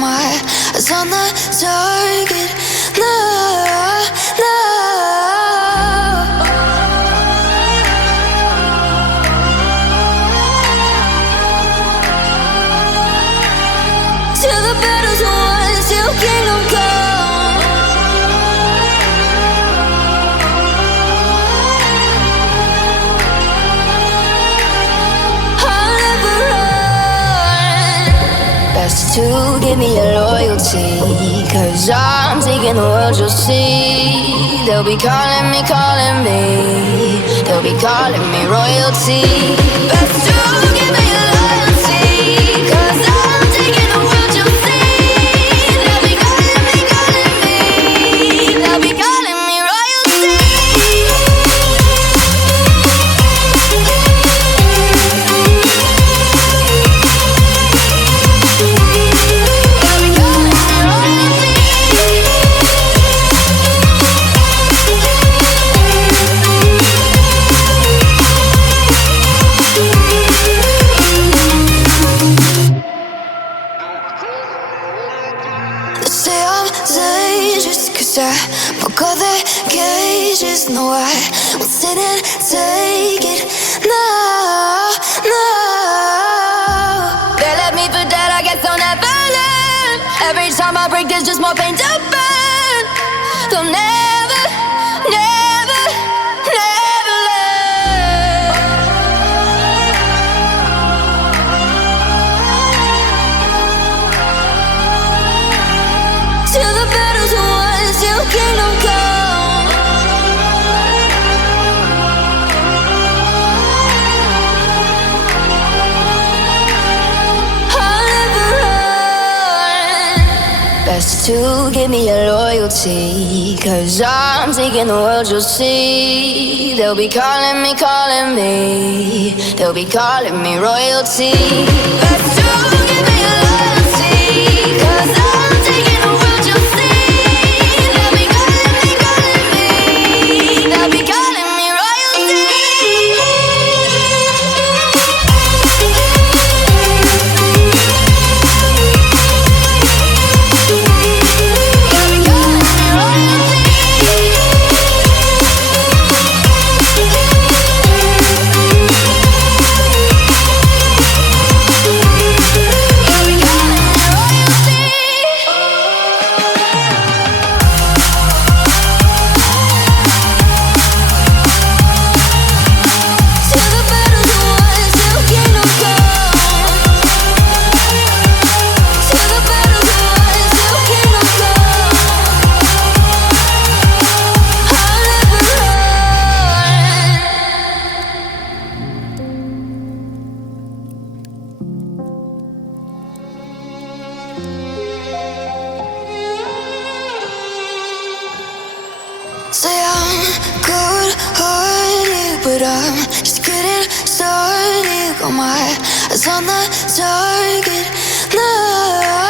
my eyes on the target. No, no. Till the battle's won, till kingdom come. I'll never run. Best to give me your loyalty, 'cause I'm taking the world, you'll see. They'll be calling me, they'll be calling me royalty. Best to give me your loyalty, 'cause I'm taking the world, you'll see. They'll be calling me, they'll be calling me royalty. Say I'm dangerous, 'cause I broke all their cages. No, I won't sit and take it. No, no. They left me for dead, I guess I'll never learn. Every time I break, there's just more pain to burn. They'll never, never, never learn. Till the battle's won, till kingdom come. I'll never run. Best to give me your loyalty, 'cause I'm taking the world, you'll see. They'll be calling me, they'll be calling me royalty. Best to give me your loyalty, 'cause I'm taking the world, you'll see. They'll be calling me, they'll be calling me royalty. Say I'm good-hearted, but I'm just getting started. Got my eyes on the target. No.